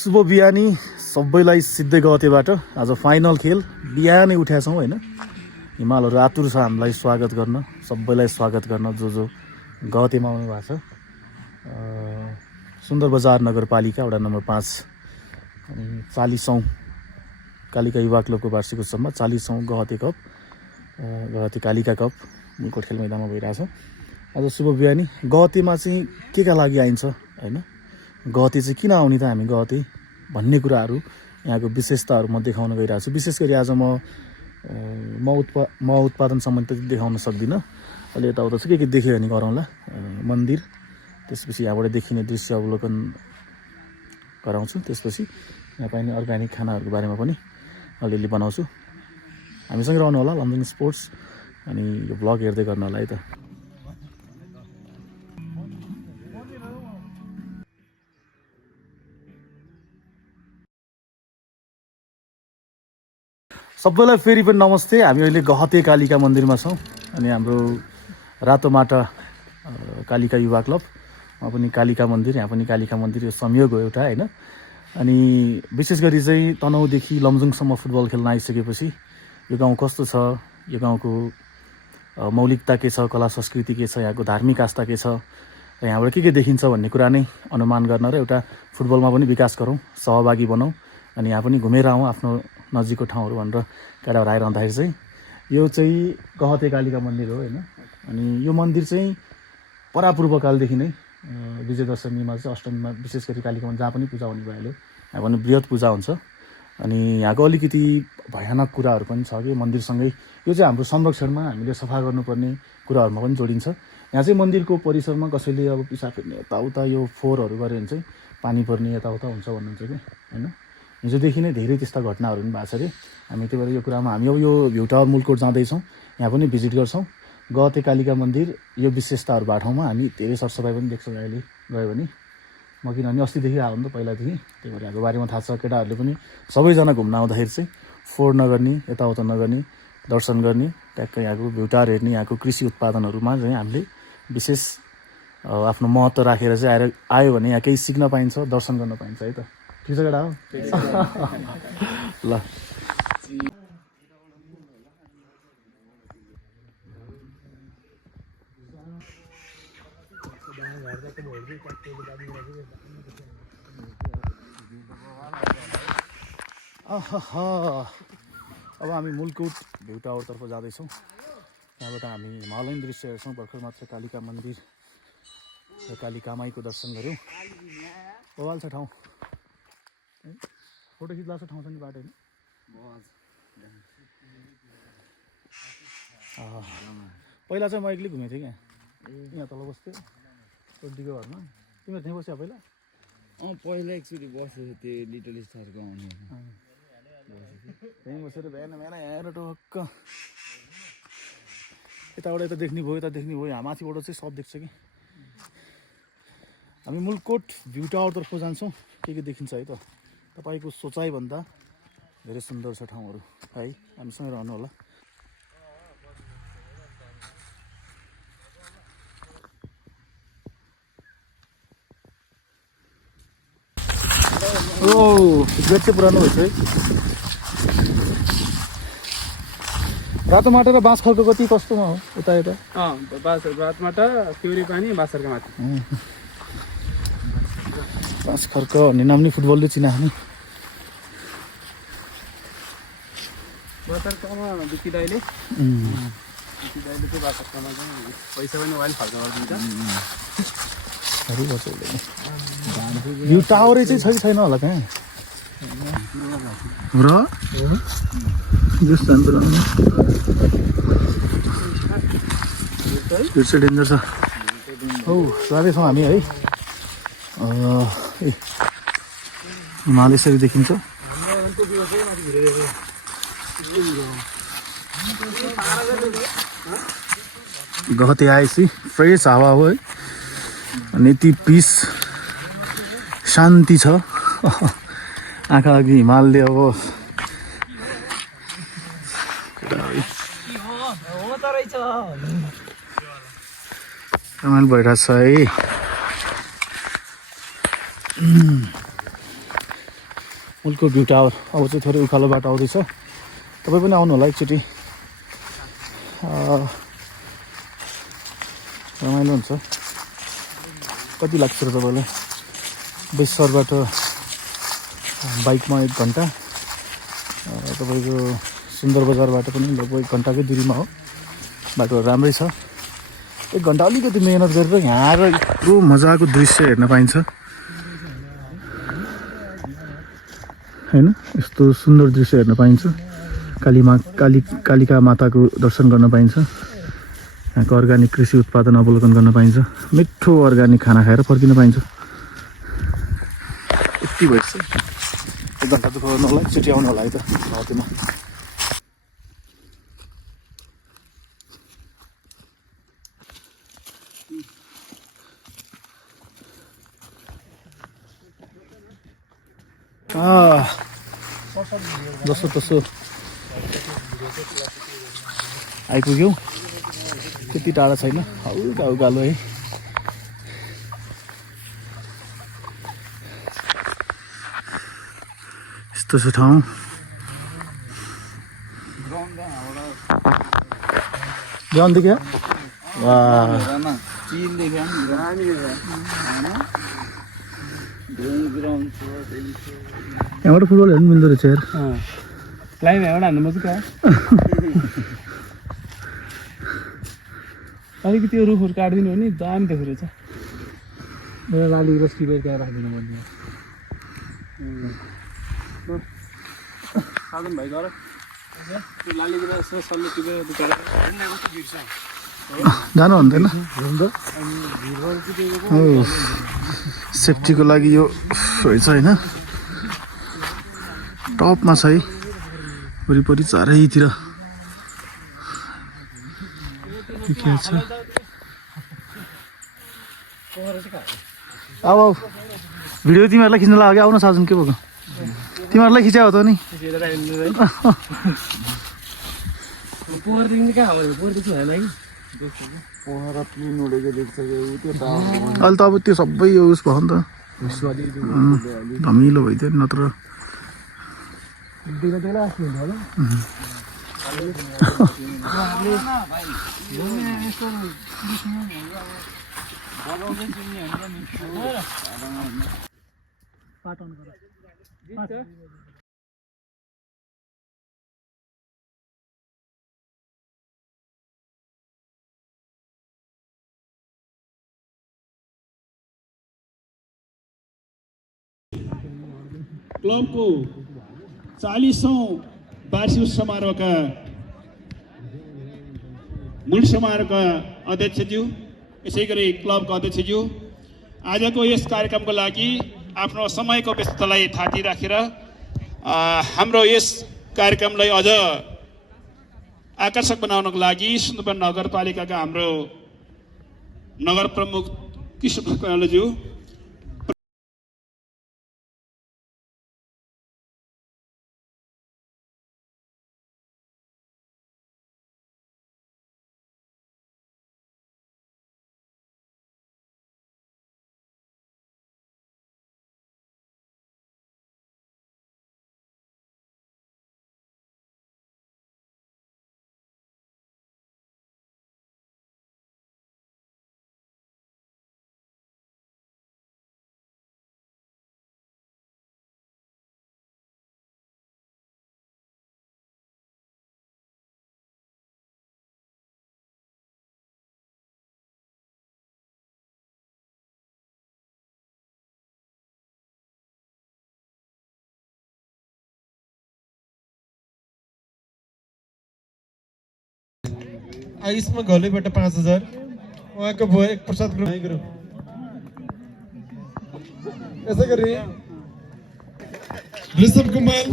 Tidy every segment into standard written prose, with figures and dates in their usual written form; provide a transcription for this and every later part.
शुभ बिहानी सबैलाई सिद्धै गतेबाट आज फाइनल खेल बिहानै उठेका छौँ होइन। हिमालहरू आतुर छ हामीलाई स्वागत गर्न, सबैलाई स्वागत गर्न जो गतेमा आउनु भएको छ। सुन्दर बजार नगरपालिका वडा नम्बर 5 अनि 40औं कालिका युवा क्लबको वार्षिक उत्सवमा 40औं गहते कप गहते कालिका कप मुलकोट खेल मैदानमा भइरहेछ। आज शुभ बिहानी गहतेमा चाहिँ के का लागि आइन्छ होइन, गहते चाहिँ किन आउने त हामी गहते भन्ने कुराहरू यहाँको विशेषताहरू म देखाउन गइरहेको छु। विशेष गरी आज म उत्पादन सम्बन्धी त देखाउन सक्दिनँ। अहिले यताउता चाहिँ के देख्यो भने गरौँला। मन्दिर, त्यसपछि यहाँबाट देखिने दृश्य अवलोकन गराउँछु। त्यसपछि यहाँ पाइने अर्ग्यानिक खानाहरूको बारेमा पनि अलिअलि बनाउँछु। हामीसँग रहनु होला लमजुङ स्पोर्ट्स अनि यो ब्लग हेर्दै गर्नु होला है त। सबैलाई फेरि पनि नमस्ते। हामी अहिले गहते कालिका मन्दिरमा छौँ अनि हाम्रो रातोमाटा कालिका युवा क्लब, वहाँ पनि कालिका मन्दिर, यहाँ पनि कालिका मन्दिर, यो संयोग हो एउटा होइन। अनि विशेष गरी चाहिँ तनहुँदेखि लमजुङसम्म फुटबल खेल्न आइसकेपछि यो गाउँ कस्तो छ, यो गाउँको मौलिकता के छ, कला संस्कृति के छ, यहाँको धार्मिक आस्था के छ र यहाँबाट के देखिन्छ भन्ने कुरा नै अनुमान गर्न र एउटा फुटबलमा पनि विकास गरौँ, सहभागी बनाऊँ अनि यहाँ पनि घुमेर आउँ आफ्नो नजिकको ठाउँहरू भनेर केटाहरू आइरहँदाखेरि चाहिँ यो चाहिँ गहते कालिका मन्दिर हो होइन। अनि यो मन्दिर चाहिँ परापूर्वकालदेखि नै विजयदशमीमा चाहिँ अष्टमीमा विशेष गरी कालिका मन्दिर जहाँ पनि पूजा हुने भइहाल्यो, यहाँ पनि बृहत पूजा हुन्छ। अनि यहाँको अलिकति भयानक कुराहरू पनि छ कि मन्दिरसँगै यो चाहिँ हाम्रो संरक्षणमा हामीले सफा गर्नुपर्ने कुराहरूमा पनि जोडिन्छ। यहाँ चाहिँ मन्दिरको परिसरमा कसैले अब पिसाब फेर्ने यताउता यो फोहोरहरू गऱ्यो भने चाहिँ पानी पर्ने यताउता हुन्छ भन्नुहुन्छ कि होइन। हिजोदेखि नै धेरै त्यस्ता घटनाहरू पनि भएको छ अरे। हामी त्यही भएर यो कुरामा हामी अब यो भ्यू टावर मुलकोट जाँदैछौँ, यहाँ पनि भिजिट गर्छौँ। गहते कालिका मन्दिर यो विशेषताहरू भएको ठाउँमा हामी धेरै सरसफाइ पनि देख्छौँ अहिले गयो भने। म किनभने अस्तिदेखि आयो नि त पहिलादेखि, त्यही भएर यहाँको बारेमा थाहा छ। केटाहरूले पनि सबैजना घुम्न आउँदाखेरि चाहिँ फोहोर नगर्ने, यताउता नगर्ने, दर्शन गर्ने, ट्याक्क यहाँको भ्यू टावर हेर्ने, यहाँको कृषि उत्पादनहरूमा चाहिँ हामीले विशेष आफ्नो महत्त्व राखेर चाहिँ आयो भने यहाँ केही सिक्न पाइन्छ, दर्शन गर्न पाइन्छ है त। ठिक छ केटा हो ल। अब हामी मुलकोट भ्यू टावरतर्फ जाँदैछौँ। त्यहाँबाट हामी हिमालयन दृश्य हेर्छौँ। भर्खर मात्र कालिका मन्दिर र कालिका माईको दर्शन गऱ्यौँ। बवाल छ ठाउँ, फोटो खिच्ला छ ठाउँ छ नि बाटो होइन। पहिला चाहिँ म एक्लै घुमेको थिएँ क्या, यहाँ तल बस्थेँ टोड्डीको घरमा। तिमीहरू त्यहीँ बस्यो पहिला? पहिला एकचोटि बसेको त्यो लिटल स्टारको आउने त्यहीँ बसेर बिहान बिहान आएर टक्क यताबाट यता देख्ने भयो, यता देख्ने भयो। यहाँ माथिबाट चाहिँ सब देख्छ कि। हामी मुलकोट भ्यू टावरतर्फ जान्छौँ। के देखिन्छ है त, तपाईँको सोचाइभन्दा धेरै सुन्दर छ ठाउँहरू है। हामीसँग रहनु होला। ओ गेट चाहिँ पुरानो भएछ है। रातोमाटा र बाँसखरको कति कस्तोमा हो उता यता? रातमाटा, क्युरी पानी, बाँसरका माथि। बाँसखरको भन्ने नाम नि फुटबलले चिनाख्ने। बाँसरकामा बिकी दाइले चाहिँ बाँसरकामा चाहिँ पैसा पनि वाइल फर्क गरिदिन्छ। यो टावरै चाहिँ छ कि छैन होला त्यहाँ र त्यो चाहिँ डेन्जर छ हौ। जाँदैछौँ हामी है। हिमाल यसरी देखिन्छ। गहते आएपछि फ्रेस हावा हो है अनि यति पिस शान्ति छ। आँखा अघि हिमालले अब रमाइलो भइरहेछ है। मुलको भ्यू टावर अब चाहिँ थोरै उकालो बाटो आउँदैछ तपाईँ पनि आउनु होला एकचोटि रमाइलो हुन्छ कति लाग्छ र तपाईँलाई बेसरबाट बाइकमा 1 घन्टा तपाईँको सुन्दर बजारबाट पनि लगभग 1 घन्टाकै दूरीमा हो बाटो राम्रै छ 1 घन्टा अलिकति मेहनत गरेर यहाँ आएर यत्रो मजाको दृश्य हेर्न पाइन्छ हैन यस्तो सुन्दर दृश्य हेर्न पाइन्छ कालिका माताको दर्शन गर्न पाइन्छ यहाँको अर्ग्यानिक कृषि उत्पादन अवलोकन गर्न पाइन्छ मिठो अर्ग्यानिक खाना खाएर फर्किन पाइन्छ यति भइसक्यो 1 घन्टा दुःख गर्नु होला एकचोटि आउनु होला है त हतिमा जसो तसो आइपुग्यौँ त्यति टाढा छैन हल्का उकालो है यस्तो छ ठाउँ ग्राउन्ड देख्यो यहाँबाट फुटबल हेर्नु मिल्दो रहेछ यार लाइन एउटा हान्नु मजा क्या अलिकति यो रुखहरू काटिदिनु भने दामी देख्दो रहेछ मेरो लाली रस टिपेर त्यहाँ राखिदिनु पर्ने साधन भाइ गर त्यो लालीतिर यसो सल्लो टिपेर जानु हुँदैन सेफ्टीको लागि यो रहेछ होइन टपमा छ है वरिपरि चारैतिर के छ अब भिडियो तिमीहरूलाई खिच्न लाग्यो आउन साजन के भएको तिमीहरूलाई खिचायो त नि अहिले त अब त्यो सबै उस भयो नि त धमिलो भइदियो नि नत्र क्लबको 40औं वार्षिक समारोहका मूल समारोहका अध्यक्षज्यू यसै गरी क्लबका अध्यक्षज्यू आजको यस कार्यक्रमको लागि आफ्नो समयको व्यस्ततालाई थाती राखेर हाम्रो यस कार्यक्रमलाई अझ आकर्षक बनाउनको लागि सुन्दरवन नगरपालिकाका हाम्रो नगर प्रमुख कृष्ण कयालज्यू आयुष्मा घलेबाट 5000 उहाँको भयो एक प्रसाद ग्रुप ऐसे कर रहे ऋषभ कुमार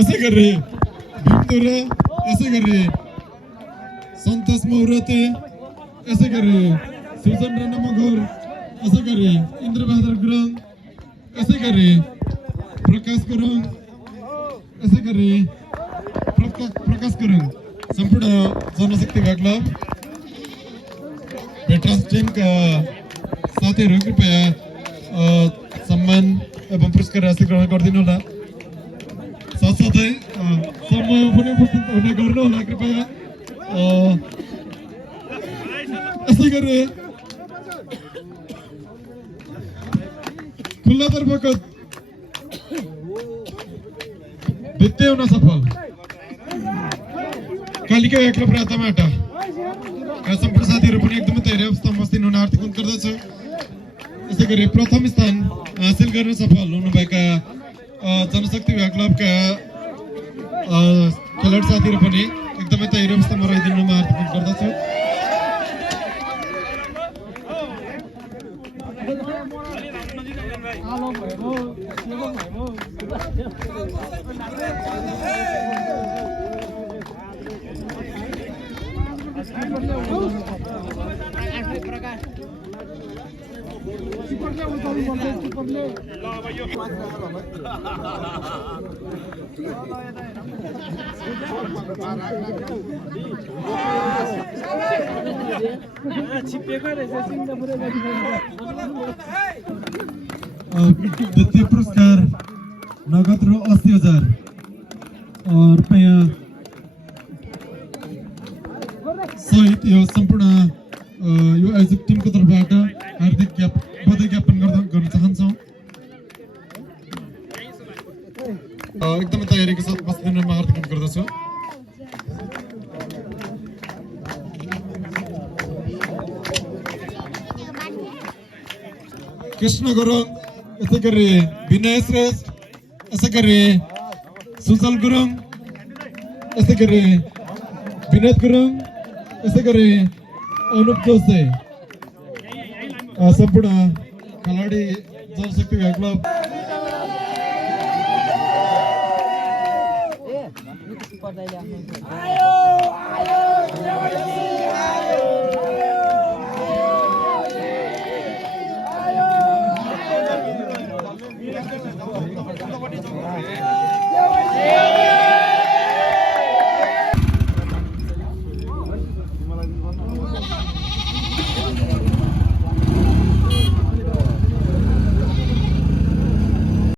ऐसे कर रहे भीमदुरा ऐसे कर रहे संतोष मौरते ऐसे कर रहे सुजन राणा मगर ऐसे कर रहे इंद्र बहादुर गुरुङ ऐसे कर रहे प्रकाश गुरुङ ऐसे कर रहे प्रकाश गुरुङ संपूर्ण जनशक्ति क्लब भेटरन्स टीमका साथीहरू कृपया सम्मान एवं पुरस्कार राशि ग्रहण गरिदिनु होला। साथसाथै समूह पनि उपस्थित हुने गर्नु होला कृपया यसै गरी खुल्ला तर्फको द्वितीय हुन सफल कालिका एक्लो प्रातबाट सम्पूर्ण साथीहरू पनि एकदमै तयारी अवस्थामा बस्दिनु हुन हार्दिक अनुरोध गर्दछु यसै गरी प्रथम स्थान हासिल गर्न सफल हुनुभएका जनशक्ति विभाग क्लबका खेलाडी साथीहरू पनि एकदमै तयारी अवस्थामा रहिदिनुमा हार्दिक अनुरोध गर्दछु द्वितीय पुरस्कार नगद रु 80,000 रुपैयाँ सहित यो सम्पूर्ण यो आयोजक टिमको तर्फबाट हार्दिक बधाई ज्ञापन गर्न चाहन्छौँ एकदमै तयारीको साथ बस्दिनुमा हार्दिक अनुरोध गर्दछु कृष्ण गुरुङ यसै गरी विनय श्रेष्ठ यसै गरी सुजल गुरुङ यसै गरी विनोद गुरुङ यसै गरी अनुप जोशी सम्पूर्ण खेलाडी जनशक्ति विभाग क्लब आयो